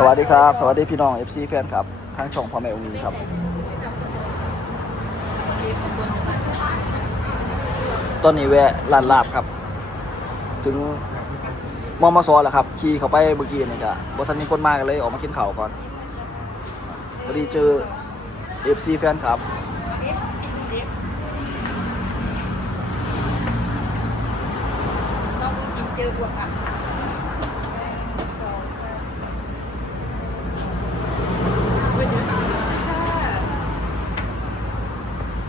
สวัสดีครับ สวัสดีพี่น้อง FC แฟนครับทางช่องพ่อแม่องค์นี้ครับ ตอนนี้แวะลานลาบครับ ถึงมอมสแล้วครับ ขี่เข้าไปเมื่อกี้นี่ก็บทันมีคนมากันเลยออกมากินข้าวก่อนพอดีเจอ FC แฟนครับเจอบวกกับ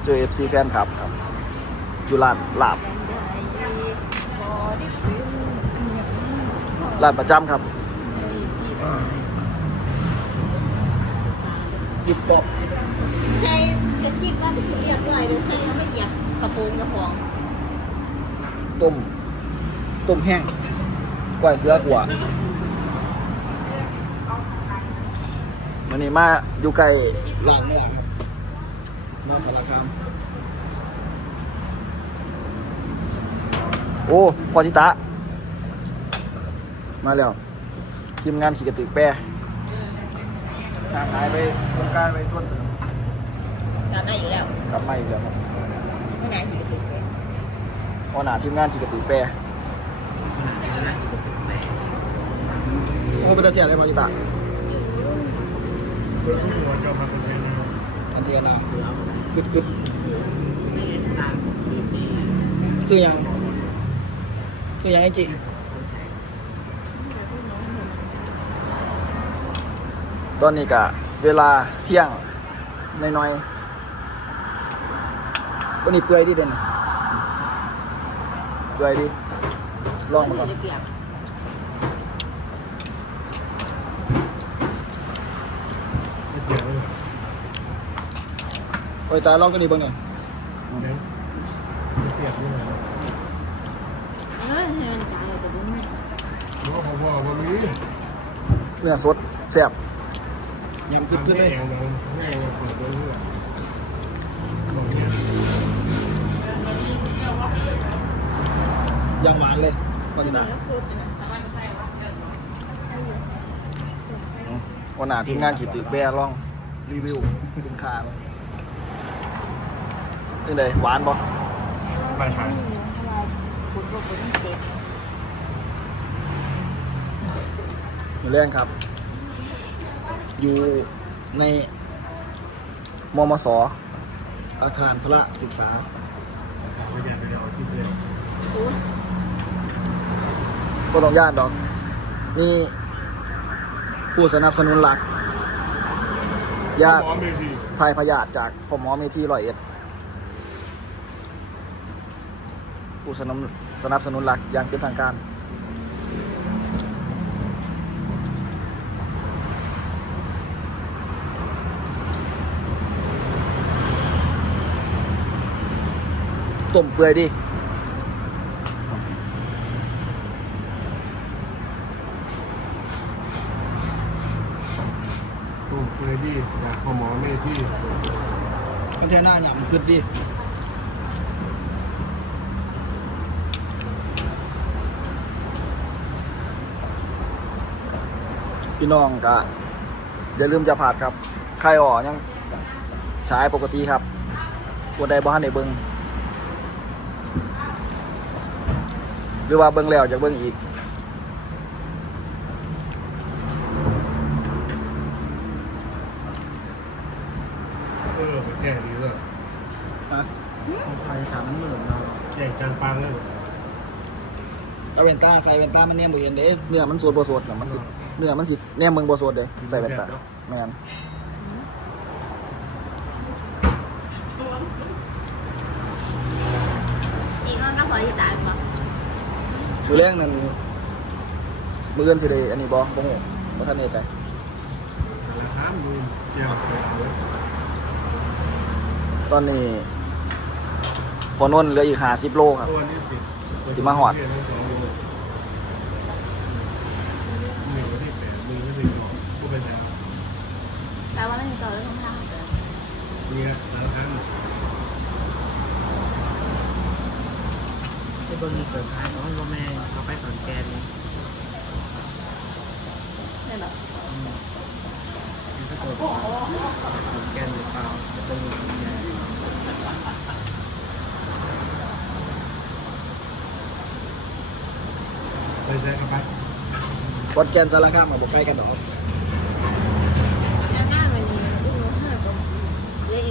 เจอ FC แฟนครับครับอยู่ลานลาบลานประจำครับหยิบกบใช่จะคิดว่าไม่สิเรียบร้อยเลยใช่ยังไม่เหยียบกระโปรงกระของต้มต้มแห้งก้อยเสือขัวมันนี้มาอยู่ใกล้ร้านเนื้อครับ มาสารคามโอ้พอจิตะ มาแล้วทีมงานขี่กระตือแปรห่างหายไปโครงการไปต้นเติมจำได้อยู่แล้วกลับมาอีกแล้วครับไม่นานอยู่ถึงเลยพอหนาทีมงานขี่กระตือแปรโอ้เป็นตาเสียเลยพอจิตะอันเทียนากึึดกึดคือยัง คือยังไอ้จริงตอนนี้กะเวลาเที่ยงน้อยๆวันนี้เปื่อยดิเด่นเปื่อยดิลองมาก่อน เปียก โอ้ยตาลองกันดีบ้างเนี่ยเฮ้ยให้มันจ่ายเราจะรู้ไหมเนื้อสดแซ่บยำกึดกึดเลยยำหวานเลยพอจิตาวันหนาทีมงานขีดตึกแบร์ลองรีวิวสินค้าเป็ นไงหวานปะคุณก็เป็นเจ็บมือแรงครับ อยู่ในมมสอาคารพระศึกษาก็ต้องย่านดอก นี่ผู้สนับสนุนหลัก ญาติไทยพยาธิจากพมเมที่ร้อยเอ็ด ผู้สนับสนับสนุนหลักอย่างเป็นทางการ ต้มเปื่อยดิตู้เคยดีจากพอหมอไม่ที่มันใช่หน้าหยำกึดดิ พี่น้องก็อย่าลืมจะผัดครับไข่อ่อยังใช้ปกติครับควรได้บ้านในเบิงหรือว่าเบิงแล้วอยากเบิงอีกเออแก่ดีเลยไข่สามหมื่นเราแก่จานปังเลยก็เวนต้าใส่เวนต้ามันเนี่ยบ่เห็นเด้เนื้อมันสดบ่สดน่ะมันสิ เนื้อมันสิแนมเมืองบ่สดเด้ใส่เวนต้าแม่นอีกนั่นก็พอที่ตายมั้งมือแรงนั่นมือเอินสิได้อันนี้บ่บ่ฮู้บ่ทันแน่ใจราคาดูเจียวไปเอาเลยตอนนี้พอนนท์เหลืออีก50โลครับตัวนี้สิบสิมาหอด มือวันที่แปดมือวันที่สองก็เป็นแต่ แปลว่าไม่มีต่อแล้วทำทางเนี่ยราคาหมดไอ้เบอร์มีเปิดขายเขาให้พ่อแม่เขาไปขอนแก่นนี่ใช่หรออืมมันก็ตัวของแกนหรือเปล่าจะเป็นของแกนไปแซ่กับไปขอนแก่นสารคามมาบอกใกล้กันดอก แล้วงานวันนี้อีกมื้อห้ากับ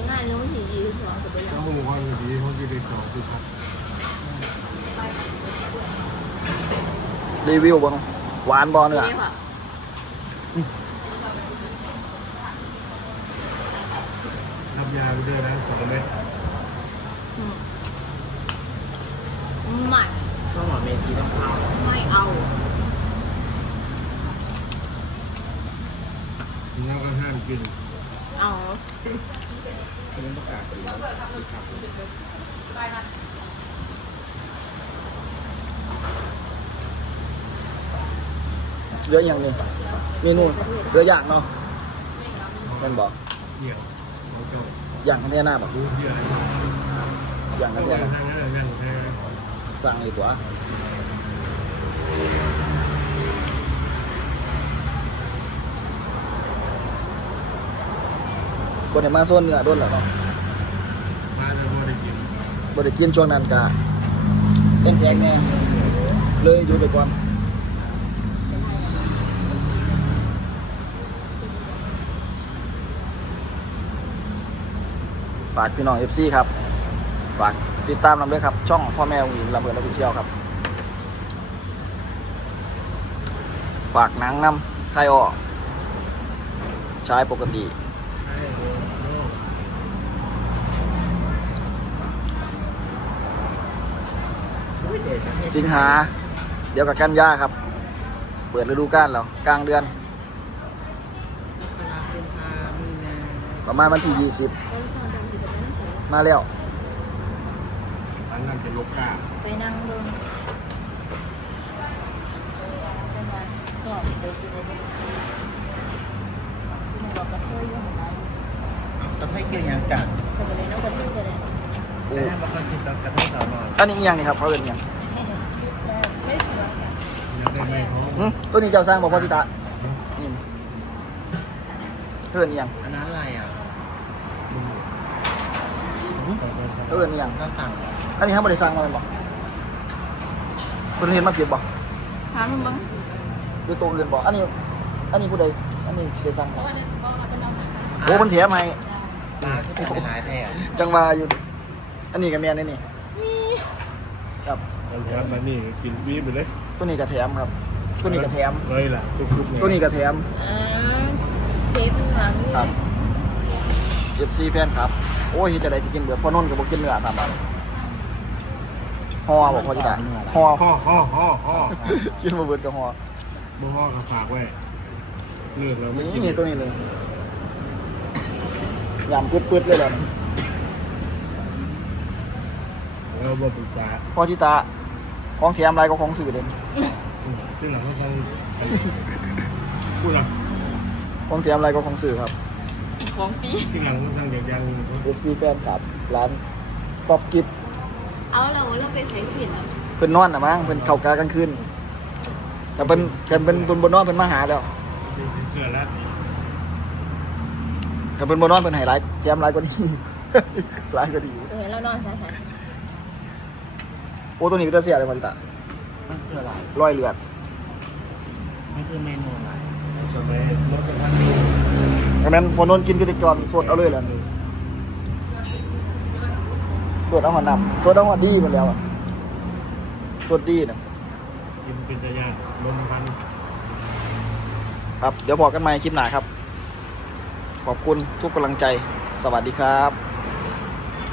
เรียกอีกงานนึงวันที่ยี่สิบสองจะไปยัถ้างมึงว่าอยู่ดีเขาจะได้ของคือครับรีวิวบ้างหวานบอเนื้อไม่ได้ค่ะทำยาไปด้วยนะสองเม็ดอืมไม่ช่วงหมอเมทีต้องเข้าไม่เอาแล้วก็ห้ามกิน เอา คุณต้องประกาศสีแล้วสีขาวเหลืออย่างหนึงเมนูเหลืออย่างเนาะแมันบอกเหี่ยวเราจบอย่างคันเทน่าบอกรู้เยอะไรอย่างคันเทน่าทางนั้นแหละสั่งดีกว่า บนไหนมาโซนเนื้อโด้นแล้วเนาะมาแล้วก็ได้กินบนไหนกินช่วงนั้นกะเอ็นแข็งแน่เลยอยู่ไปก่อนฝากพี่น้องเอฟซีครับ ฝากติดตามนำด้วยครับ ช่องพ่อแม่องหญิงลำเบิดและพิเชียวครับ ฝากหนังนำใครออกใช้ปกติ ใช่โอ้โห อุ้ยเด็กจะให้ สิงหา เดี๋ยวกับกันยาครับ เปิดฤดูกาลแล้วกลางเดือนเวลาเป็นพามีนาประมาณวันที่เราสอนดำอยู่ตรงนั้น20มาแล้วอันนั้นเป็นโลกาไปนั่งลงเป็นวันสอบไปกินอะไรกินบอกกระเทยยังไงต้องให้เกี่ยวอย่างกันแต่ก็เลยน้องกระเทยก็เลย แต่ถ้าบางคนกินต้องกระทบสาวหน่อยอันนี้อีกอย่างนี่ครับเขาเป็นอหย่างไม่สวยอยากได้ไหมเขาหึตัวนี้เจ้าสร้างบอกพ่อพิตานี่เอิ้นอหย่างอันนั้นอะไรอะเอิ้นอหย่างเราสั่งอันนี้เขาไม่ได้สร้างมาเป็นบอกคนเห็นมาผิดบอกถามมึงบ้างหรือตัวอื่นบอกอันนี้ อันนี้ผู้ใดอันนี้ได้สร้างเพมาราะว่าเนี่ยเพราะว่าเป็นน้องหมาโอ้มันเถียมให้ปลาที่เป็นหลายแถวจังหวาอยู่ อันนี้กับแม่นี่นี่ครับเราแถมมานี่กินฟรีไปเลยตัวนี้กระแถมครับ ตัวนี้กระแถม เลยล่ะทุกๆเลยตัวนี้กระแถมอ่าเทปเหนือนี่ครับ FC แฟนครับ โอ้ยเฮ็ดจะได้สิกินเบื่อพ่อนนท์ก็บ่กินเนื้อตามบ้านห่อบอกพ่อจิตาห่อห่อห่อห่อห่อกินบ่เบิดก็ห่อบ่ห่อก็ฝากไว้เลิกแล้วไม่กินนี่ตัวนี้เลยยำปืดๆเลยแหละ เราบ่ปรึกษาพ่อจิตาของแถมอะไรก็ของสื่อเด่นซึ่งหลังเขาฟังพูดหรอของแถมอะไรก็ของสื่อครับของปีที่หลังเขาสั่งอย่างยัง FC แฟนครับร้านป๊อบกิฟเอาเราเราไปใส่ผิดแล้วเพิ่นนอนน่ะมั้งเพิ่นเข้ากากลางคืนแต่เพิ่นเพิ่นเพิ่นเพิ่นบ่นอนเพิ่นมาหาแล้วเสื้อแล้วแต่เพิ่นบ่นอนเพิ่นให้หลายแถมหลายกว่านี้หลายกว่านี้เออเรานอนสายสาย โอ้ตัวนี้ก็จะเสียเลยพ่อจิตามันคืออะไรร้อยเลือดมันคือเมนูอะไรสมัยรถกระบะดังนั้นพอนนท์กินก็ติจอนสดเอาเลยแหละสดเอาหัวหนำสดเอาหัวดีหมดแล้วอะสดดีนะกินเป็นจะยากลมพันครับ เดี๋ยวบอกกันใหม่คลิปหน้าครับ ขอบคุณทุกกำลังใจ สวัสดีครับ